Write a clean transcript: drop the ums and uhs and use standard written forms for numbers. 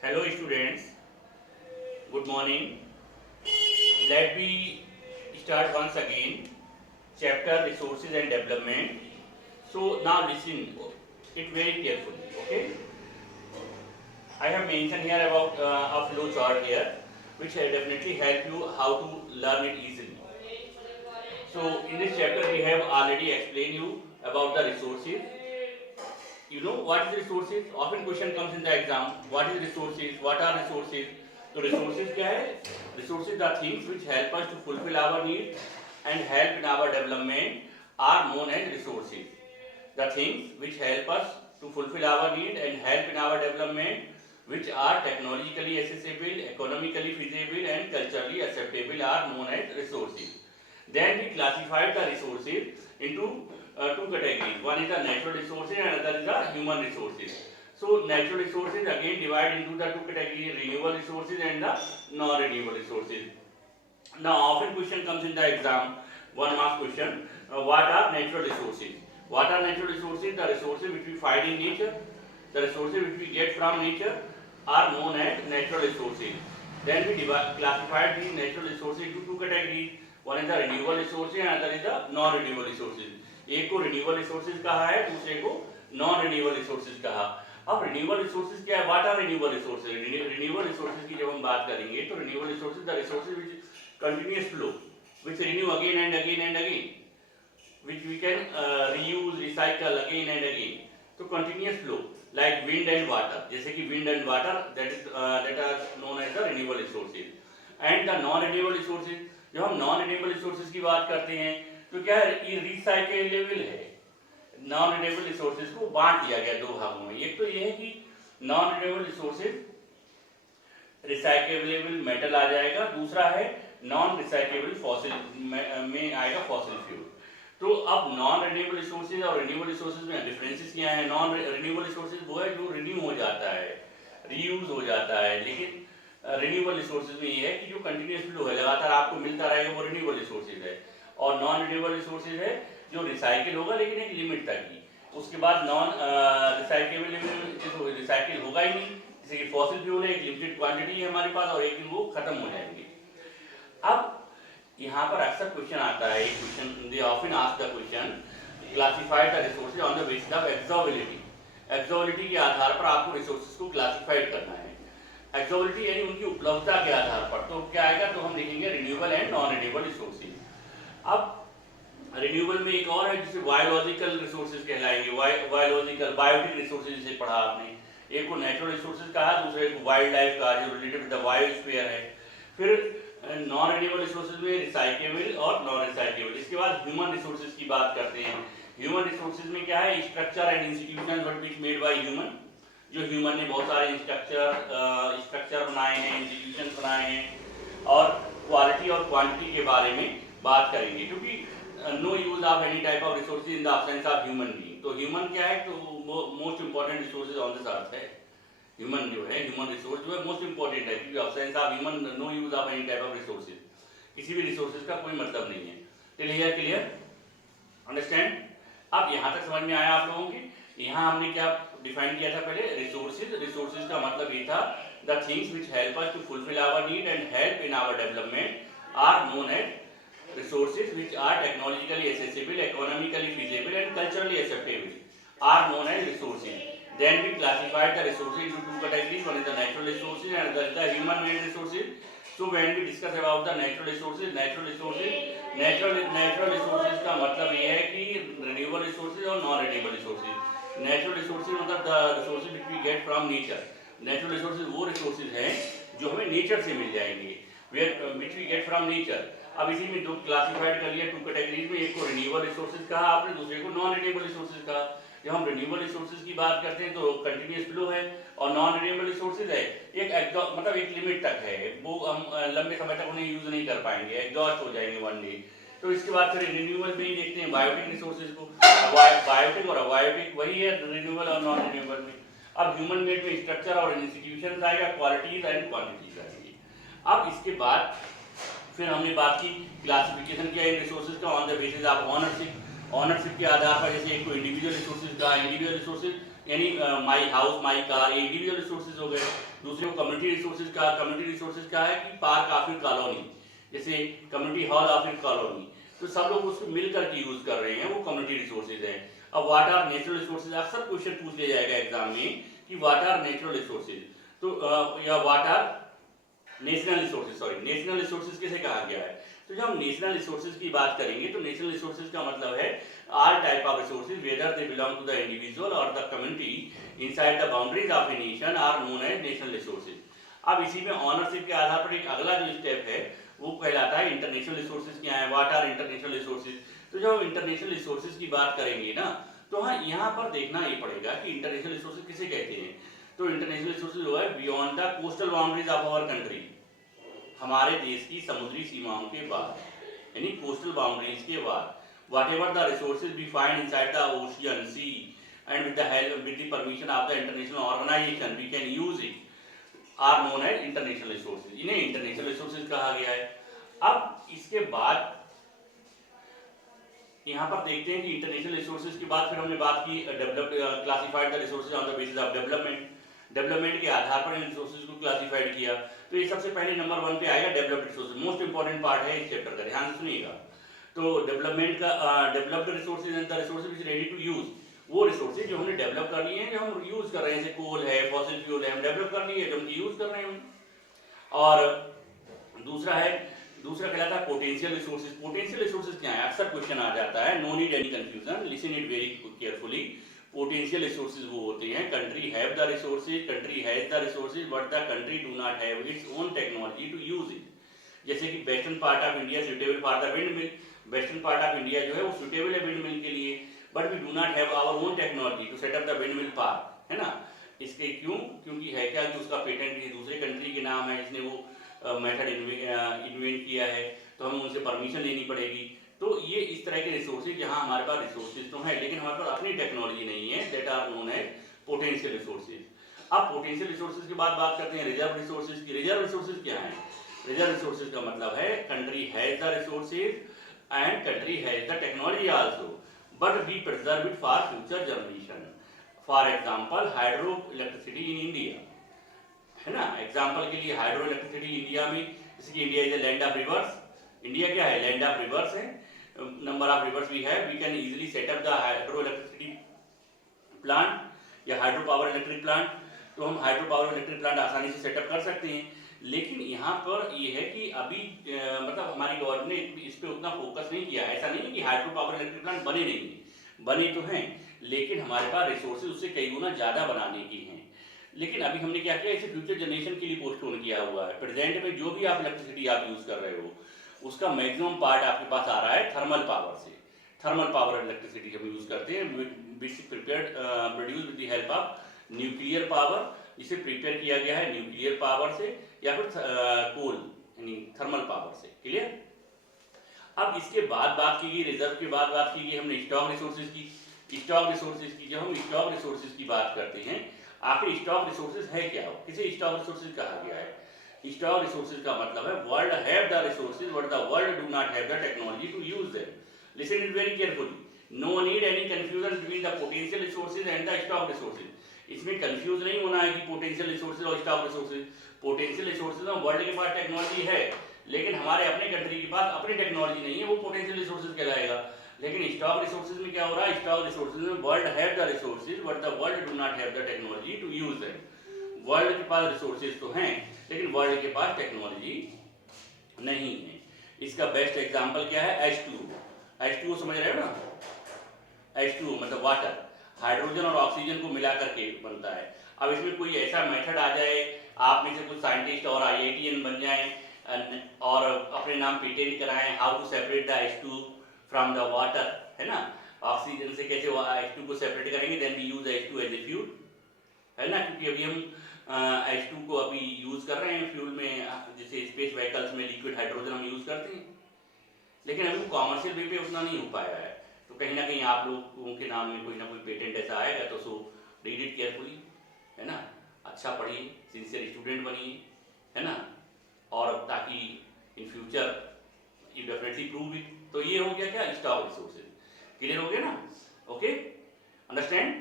Hello students, good morning. Let me start once again chapter resources and development. So now listen it very carefully. Okay, I have mentioned here about a flow chart here, which will definitely help you how to learn it easily. So in this chapter we have already explained you about the resources. You know what is resources? Often question comes in the exam. What is resources? What are resources? तो resources क्या है? Resources are things which help us to fulfill our needs and help in our development are known as resources. The things which help us to fulfill our need and help in our development, which are technologically accessible, economically feasible and culturally acceptable are known as resources. Then we classified the resources into two categories. One is the natural resources and another is the human resources. So natural resources again divide into the two categories, renewable resources and the non-renewable resources. Now often question comes in the exam, one mark question, what are natural resources? What are natural resources? The resources which we find in nature, the resources which we get from nature are known as natural resources. Then we classified these natural resources into two categories. One is the renewable resources and another is the non-renewable resources. एक को renewable resources कहा है, दूसरे को non renewable resources कहा। अब renewable resources क्या है? What are renewable resources? Renewable resources की जब हम बात करेंगे तो renewable resources the resources which continuous flow which renew again and again and again, which we can reuse, recycle again and again. तो continuous flow like wind and water, जैसे कि wind and water that are known as the renewable resources. And the non-renewable resources, जब हम non-renewable resources की बात करते हैं तो क्या है? ये recyclable है। non-renewable resources को बांट दिया गया दो भागों में। एक तो ये है कि non-renewable resources रिसाइकेबल मेटल आ जाएगा, दूसरा है नॉन रिसाइकेबल फॉसिल में आएगा फॉसिल फ्यूल। तो अब नॉन रिन्यूएबल रिसोर्सेज और रिन्यूएबल रिसोर्सेज में डिफरेंसेस क्या है? नॉन रिन्यूएबल रिसोर्सेज वो है जो रिन्यू हो जाता है, रीयूज हो जाता है, लेकिन रिन्यूएबल रिसोर्सेज में ये है कि जो कंटिन्यूअस फ्लो है, लगातार आपको मिलता रहेगा, वो रिन्यूएबल रिसोर्सेज है। और नॉन रिन्यूएबल रिसोर्सेज है जो रिसाइकिल होगा लेकिन एक लिमिट तक ही, उसके बाद नॉन रिसाइकेबल रिसाइकिल होगा ही नहीं। जैसे कि फॉसिल फ्यूल है, एक लिमिटेड क्वांटिटी है हमारे पास और एक दिन वो खत्म हो जाएंगे। अब यहाँ पर अक्सर क्वेश्चन आता है, एक question they often ask the question classify the resources on the basis of exhaustibility. Exhaustibility के आधार पर आपको रिसोर्सेज को क्लासिफाइड करना है। एक्सॉबिलिटी यानी उनकी उपलब्धता के आधार पर। तो क्या आएगा? तो हम लिखेंगे renewable and non renewable resources. अब रिन्यूएबल में एक और है जिसे बायोलॉजिकल रिसोर्सेज कहलाएंगे। बायोलॉजिकल बायोटिक रिसोर्सेज जिसे पढ़ा आपने, एक को नेचुरल रिसोर्सेज कहा, दूसरे को वाइल्ड लाइफ कहा जो रिलेटेड विद द बायोस्फीयर है। फिर नॉन रिन्यूएबल रिसोर्सेज में रिसाइकेबल और नॉन रिसाइकेबल। इसके बाद ह्यूमन रिसोर्सेज की बात करते हैं। ह्यूमन रिसोर्सेज में क्या है? Structure and institution which made by human, जो ह्यूमन ने बहुत सारे स्ट्रक्चर बनाए हैं, इंस्टीट्यूशन बनाए हैं। और क्वालिटी और क्वांटिटी के बारे में बात करेंगे, क्योंकि no use of any type of resources in the absence of human being. तो ह्यूमन क्या है? तो most important resources on this earth है। ह्यूमन जो है, ह्यूमन रिसोर्स जो है मोस्ट इंपॉर्टेंट है, क्योंकि absence of human no use of any type of resources, किसी भी रिसोर्सेज का कोई मतलब नहीं है। Clear clear understand? अब यहाँ तक समझ में आया आप लोगों की? यहाँ हमने क्या डिफाइन किया था पहले? रिसोर्सेज। रिसोर्सेज का मतलब ये था the things which help us to fulfil our need and help in our development are known as resources which are technologically accessible, economically feasible and culturally acceptable are known as resources. Then we classified the resources into two categories. One is the natural resources and another is the human made resources. So when we discuss about the natural resources का मतलब ये है कि renewable resources और non renewable resources. Natural resources मतलब the resources which we get from nature. Natural resources वो resources हैं जो हमें nature से मिल जाएंगे, which we get from nature. अब इसी में दो क्लासिफाइड कर लिया टू कैटेगरीज में। एक को रिन्यूएबल रिसोर्सेज कहा आपने, दूसरे को नॉन रिन्यूएबल रिसोर्सेज कहा। जब हम रिन्यूएबल रिसोर्सेज की बात करते हैं तो कंटिन्यूअस फ्लो है, और नॉन रिन्यूएबल रिसोर्सेज है एक मतलब एक लिमिट तक है, वो हम लंबे समय तक उन्हें यूज नहीं कर पाएंगे, एग्जॉस्ट हो जाएंगे वन डे। तो इसके बाद फिर रिन्यूएबल में ही देखते हैं बायोटिक रिसोर्सेज को। बायोटिक और अबायोटिक वही है रिन्यूएबल और नॉन रिन्यूएबल में। अब ह्यूमन मेड में स्ट्रक्चर और इंस्टीट्यूशन आएगा, क्वालिटीज एंड क्वांटिटीज आएगी। अब इसके बाद फिर हमने बात की क्लासिफिकेशन किया इन रिसोर्सेज का on the basis of ownership. Ownership के आधार पर, जैसे एक को इंडिविजुअल रिसोर्सेज का, इंडिविजुअल रिसोर्सेज यानी माई हाउस, माई कार, ये इंडिविजुअल रिसोर्सेज हो गए। दूसरे को कम्युनिटी रिसोर्सेज का, कम्युनिटी रिसोर्सेज क्या है कि पार्क ऑफिस कॉलोनी, जैसे कम्युनिटी हॉल ऑफिस कॉलोनी, तो सब लोग उसको मिल करके यूज कर रहे हैं, वो कम्युनिटी रिसोर्सेज है। अब व्हाट आर नेचुरल रिसोर्सेज, अक्सर क्वेश्चन पूछ लिया जाएगा एग्जाम में कि व्हाट आर नेचुरल रिसोर्सेज, तो या what are national resources, sorry national resources किसे कहा गया है। तो जब हम नेशनल रिसोर्सेज की बात करेंगे तो नेशनल रिसोर्सेज का मतलब है all type of resources whether they belong to the individual or the community inside the boundaries of a nation are known as national resources। अब इसी में ऑनरशिप के आधार पर एक अगला जो स्टेप है वो कहलाता है इंटरनेशनल रिसोर्सेज। क्या है, व्हाट आर इंटरनेशनल रिसोर्सेज। तो जब हम इंटरनेशनल रिसोर्सेज की बात करेंगे ना, तो हाँ यहाँ पर देखना ये पड़ेगा कि इंटरनेशनल रिसोर्सेज किसे कहते हैं। तो इंटरनेशनल रिसोर्सेज जो है beyond the coastal boundaries of our country, हमारे देश की समुद्री सीमाओं के बाद, यानी कोस्टल बाउंड्रीज के बाद, whatever the resources we find inside the ocean, sea, and with the help, with the permission of the international organization, we can use it, are known as international resources। इन्हें international resources कहा गया है। अब इसके बाद यहाँ पर देखते हैं कि इंटरनेशनल रिसोर्सेज के बाद फिर हमने बात की developed, classified the resources on the basis of development, development के आधार पर इन रिसोर्सेज को क्लासिफाइड किया। तो ये सबसे पहले नंबर 1 पे आएगा developed resources, most important part है इस चैप्टर का, ध्यान से सुनिएगा। तो डेवलपमेंट का developed resources and the resources which ready to use, वो रिसोर्सेज जो हमने डेवलप कर लिए हैं, जो हम यूज कर रहे हैं, जैसे कोल है, फॉसिल फ्यूल है, हम डेवलप कर लिए, जो हम यूज कर रहे हैं। और दूसरा कहलाता है पोटेंशियल रिसोर्सेज। पोटेंशियल रिसोर्सेज क्या है, अक्सर क्वेश्चन आ जाता है, no need any confusion, listen it very carefully. Potential resources वो होते हैं, country have the resources, country has the resources but the country do not have its own technology to use it. जैसे कि western part of India suitable for the wind mill, western part of India जो है वो suitable है wind mill के लिए, but we do not have our own technology to set up the wind mill park, है ना। इसके क्यों, क्योंकि है क्या कि उसका पेटेंट किसी दूसरे कंट्री के नाम है जिसने वो मेथड इन्वेंट किया है, तो हमें उनसे परमिशन लेनी पड़ेगी। तो ये इस तरह के रिसोर्सेज, जहाँ हमारे पास रिसोर्सेज तो हैं लेकिन हमारे पास अपनी टेक्नोलॉजी नहीं है, that are known as potential resources. अब पोटेंशियल रिसोर्सेज के बाद बात करते हैं रिजर्व रिसोर्सेज की। रिजर्व रिसोर्सेज क्या है, रिजर्व रिसोर्सेज का मतलब है country has the resources and country has the technology also but we preserve it for future generation। for example hydro electricity in India, है ना, एग्जांपल के लिए हाइड्रो इलेक्ट्रिसिटी इंडिया में, जैसे कि India is a land of rivers, India क्या है, land of rivers है, number of rivers we have, we can easily set up the hydro electricity plant या हाइड्रो पावर इलेक्ट्रिक प्लांट। तो हम hydro power electric plant आसानी से setup कर सकते हैं। लेकिन यहाँ पर ये है कि अभी मतलब हमारी गवर्नमेंट ने इस पे उतना फोकस नहीं किया। ऐसा नहीं है कि हाइड्रो पावर इलेक्ट्रिक प्लांट बने नहीं हैं, बने तो हैं, लेकिन हमारे पास रिसोर्सेज उससे कई गुना ज़्यादा बनाने की हैं। लेकिन अभी हमने क्या किया, इसे फ्यूचर जनरेशन के लिए पोस्टपोन किया हुआ है। प्रेजेंट में जो भी आप इलेक्ट्रिसिटी आप यूज़ कर रहे हो उसका मैक्सिमम पार्ट आपके पास आ रहा है थर्मल पावर से। थर्मल पावर इलेक्ट्रिसिटी हम यूज़ करते हैं, produce with the help of nuclear power, इसे प्रिपेयर किया गया है न्यूक्लियर पावर से या फिर कोल यानी थर्मल पावर से। क्लियर। अब इसके बाद बात की गई रिजर्व के बाद बात की गई हमने स्टॉक रिसोर्सेज की। स्टॉक रिसोर्सेज की जब हम स्टॉक रिसोर्सेज की बात करते हैं, आखिर स्टॉक रिसोर्सेज है क्या, किसे स्टॉक रिसोर्सेज कहा गया है। स्टॉक रिसोर्सेज का मतलब है world have the resources but the world do not have the technology to use them. Listen it very carefully, no need any confusion between the potential resources and the stock resources. इसमें confuse नहीं होना है कि potential resources और stock resources. Potential resources में world के पास technology है लेकिन हमारे अपने कंट्री के पास अपनी टेक्नोलॉजी नहीं है, वो पोटेंशियल रिसोर्सेज कहलाएगा। लेकिन स्टॉक रिसोर्सेज में क्या हो रहा है, स्टॉक रिसोर्सेज में world have the resources but the world do not have the technology to use them. World के पास रिसोर्सेज तो हैं लेकिन वर्ल्ड के पास टेक्नोलॉजी नहीं है। इसका बेस्ट एग्जांपल क्या है, H2O। H2O समझ रहे हो ना, H2O मतलब वाटर, हाइड्रोजन और ऑक्सीजन को मिला करके बनता है। अब इसमें कोई ऐसा मेथड आ जाए, आप में से कुछ साइंटिस्ट और IITian बन जाएं और अपने नाम पेटेंट कराएं, how to separate the H2 from the water, है ना, ऑक्सीजन से कैसे H2 को सेपरेट करेंगे, then we use H2 as a fuel, है ना। क्योंकि अभी हम H2 को अभी यूज कर रहे हैं फ्यूल में, जैसे स्पेस व्हीकल्स में लिक्विड हाइड्रोजन हम यूज करते हैं, लेकिन अभी कॉमर्शियल वे पे उतना नहीं हो पाया है। तो कहीं ना कहीं आप लोगों के नाम में कोई ना कोई पेटेंट ऐसा आएगा, तो सो रीड इट केयरफुली, है ना, अच्छा पढ़िए, सिंसियर स्टूडेंट बनिए, है ना, और ताकि in future you definitely prove it. तो ये हो गया क्या, स्टॉक रिसोर्सेज। क्लियर हो गया ना, ओके, अंडरस्टैंड।